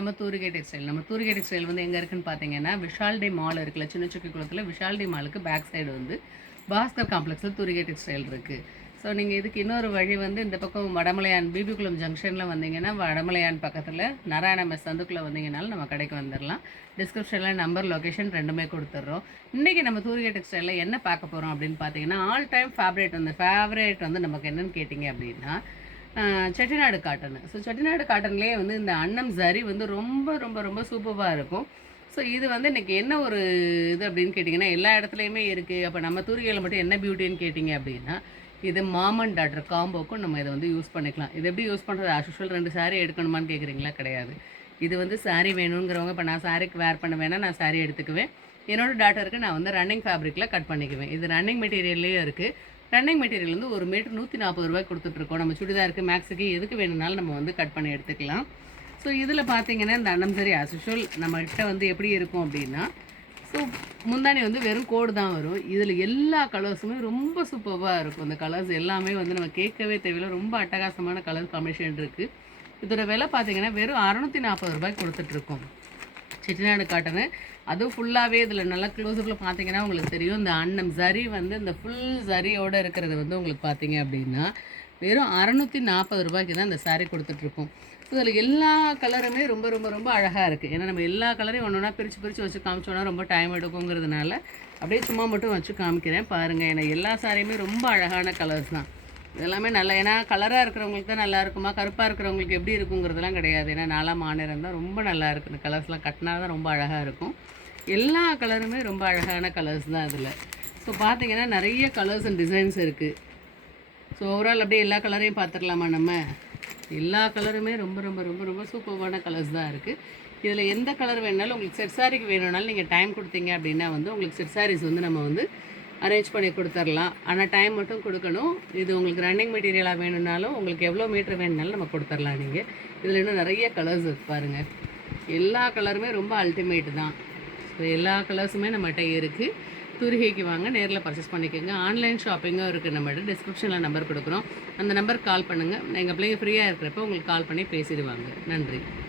நம்ம தூரிகை டெக்ஸ்டைல் வந்து எங்கே இருக்குன்னு பார்த்தீங்கன்னா விஷால்டி மால் இருக்குல்ல, சின்ன சுக்கி குளத்தில் விஷால்டி மாலுக்கு பேக் சைடு வந்து பாஸ்கர் காம்ப்ளெக்ஸில் தூரிகை டெக்ஸ்டைல் இருக்குது. ஸோ நீங்கள் இதுக்கு இன்னொரு வழி வந்து இந்த பக்கம் வடமலையான் பிபிகுளம் ஜங்ஷனில் வந்தீங்கன்னா வடமலையான் பக்கத்தில் நாராயண மெஸ் சந்துக்குள்ளே வந்தீங்கனாலும் நம்ம கடைக்கு வந்துடலாம். டிஸ்கிரிப்ஷனில் நம்பர் லொக்கேஷன் ரெண்டுமே கொடுத்துட்றோம். இன்றைக்கி நம்ம தூரிகை டெக்ஸ்டைலில் என்ன பார்க்க போகிறோம் அப்படின்னு பார்த்தீங்கன்னா, ஆல் டைம் ஃபேவரேட் வந்து நமக்கு என்னென்னு கேட்டிங்க அப்படின்னா செட்டிநாடு காட்டன். ஸோ செட்டிநாடு காட்டன்லேயே வந்து இந்த அன்னம் சரி வந்து ரொம்ப ரொம்ப ரொம்ப சூப்பராக இருக்கும். ஸோ இது வந்து இன்றைக்கி என்ன ஒரு இது அப்படின்னு கேட்டிங்கன்னா, எல்லா இடத்துலையுமே இருக்குது. அப்போ நம்ம தூரிகையில் மட்டும் என்ன பியூட்டின்னு கேட்டிங்க அப்படின்னா, இது மாமன் டாட்டர் காம்போக்கும் நம்ம இதை வந்து யூஸ் பண்ணிக்கலாம். இது எப்படி யூஸ் பண்ணுறது? ஆஸ்யூஷுவல் 2 சாரீ எடுக்கணுமான்னு கேட்குறீங்களா? கிடையாது. இது வந்து சாரீ வேணுங்கிறவங்க, இப்போ நான் சாரீக்கு வேர் பண்ண வேணால் நான் சாரீ எடுத்துக்குவேன். என்னோடய டாட்டருக்கு நான் வந்து ரன்னிங் ஃபேப்ரிக்கில் கட் பண்ணிக்குவேன். இது ரன்னிங் மெட்டீரியல்லையும் இருக்குது. ரன்னிங் மெட்டீரியல் வந்து ஒரு மீட்டர் 140 ரூபாய்க்கு கொடுத்துட்ருக்கோம். நம்ம சுடிதாருக்கு, மேக்ஸுக்கு எதுக்கு வேணும்னாலும் நம்ம வந்து கட் பண்ணி எடுத்துக்கலாம். ஸோ இதில் பார்த்தீங்கன்னா இந்த அன்னம் சரி ஆஸ்யூஷுவல் நம்மகிட்ட வந்து எப்படி இருக்கும் அப்படின்னா, ஸோ முந்தானி வந்து வெறும் கோடு தான் வரும். இதில் எல்லா கலர்ஸுமே ரொம்ப சூப்பராக இருக்கும். இந்த கலர்ஸ் எல்லாமே வந்து நம்ம கேட்கவே தேவையில்லை. ரொம்ப அட்டகாசமான கலர் காம்பினேஷன் இருக்குது. இதோட விலை பார்த்தீங்கன்னா வெறும் 640 ரூபாய்க்கு கொடுத்துட்ருக்கோம். செட்டிநாடு காட்டனு, அதுவும் ஃபுல்லாகவே இதில் நல்லா க்ளோஸப்பில் பார்த்தீங்கன்னா உங்களுக்கு தெரியும். இந்த அன்னம் சரி வந்து இந்த ஃபுல் சரியோடு இருக்கிறது வந்து உங்களுக்கு பார்த்தீங்க அப்படின்னா வெறும் 640 ரூபாய்க்கு தான் இந்த சாரீ கொடுத்துட்ருக்கோம். ஸோ இதில் எல்லா கலருமே ரொம்ப ரொம்ப ரொம்ப அழகாக இருக்குது. ஏன்னா நம்ம எல்லா கலரையும் ஒன்று ஒன்றா பிரித்து வச்சு காமிச்சோன்னா ரொம்ப டைம் எடுக்குங்கிறதுனால அப்படியே சும்மா மட்டும் வச்சு காமிக்கிறேன் பாருங்கள். ஏன்னா எல்லா சாரியுமே ரொம்ப அழகான கலர்ஸ் தான். இதெல்லாமே நல்லா, ஏன்னா கலராக இருக்கிறவங்களுக்கு தான் நல்லா இருக்குமா, கருப்பாக இருக்கிறவங்களுக்கு எப்படி இருக்குங்கிறதுலாம் கிடையாது. ஏன்னா நாலாம் மாநிலம் தான் ரொம்ப நல்லா இருக்குது. இந்த கலர்ஸ்லாம் கட்டினா தான் ரொம்ப அழகாக இருக்கும். எல்லா கலருமே ரொம்ப அழகான கலர்ஸ் தான் இதில். ஸோ பார்த்தீங்கன்னா நிறைய கலர்ஸ் அண்ட் டிசைன்ஸ் இருக்குது. ஸோ ஓவரால் அப்படியே எல்லா கலரையும் பார்த்துக்கலாமா நம்ம? எல்லா கலருமே ரொம்ப ரொம்ப ரொம்ப ரொம்ப சூப்பரான கலர்ஸ் தான் இருக்குது. இதில் எந்த கலர் வேணுனாலும் உங்களுக்கு செட் சாரிக்கு வேணும்னாலும் நீங்கள் டைம் கொடுத்தீங்க அப்படின்னா வந்து உங்களுக்கு செட் சாரீஸ் வந்து நம்ம வந்து அரேஞ்ச் பண்ணி கொடுத்துர்லாம். ஆனால் டைம் மட்டும் கொடுக்கணும். இது உங்களுக்கு ரன்னிங் மெட்டீரியலாக வேணும்னாலும் உங்களுக்கு எவ்வளோ மீட்ரு வேணுனாலும் நம்ம கொடுத்துர்லாம். நீங்கள் இதில் இன்னும் நிறைய கலர்ஸ் பாருங்கள். எல்லா கலருமே ரொம்ப அல்டிமேட் தான். ஸோ எல்லா கலர்ஸுமே நம்மகிட்ட இருக்குது. தூரிகைக்கு வாங்க, நேரில் பர்ச்சேஸ் பண்ணிக்கோங்க. ஆன்லைன் ஷாப்பிங்கும் இருக்குது நம்மகிட்ட. டிஸ்கிரிப்ஷனில் நம்பர் கொடுக்குறோம். அந்த நம்பருக்கு கால் பண்ணுங்கள். எங்கள் பிள்ளைங்க ஃப்ரீயாக இருக்கிறப்ப உங்களுக்கு கால் பண்ணி பேசிடுவாங்க. நன்றி.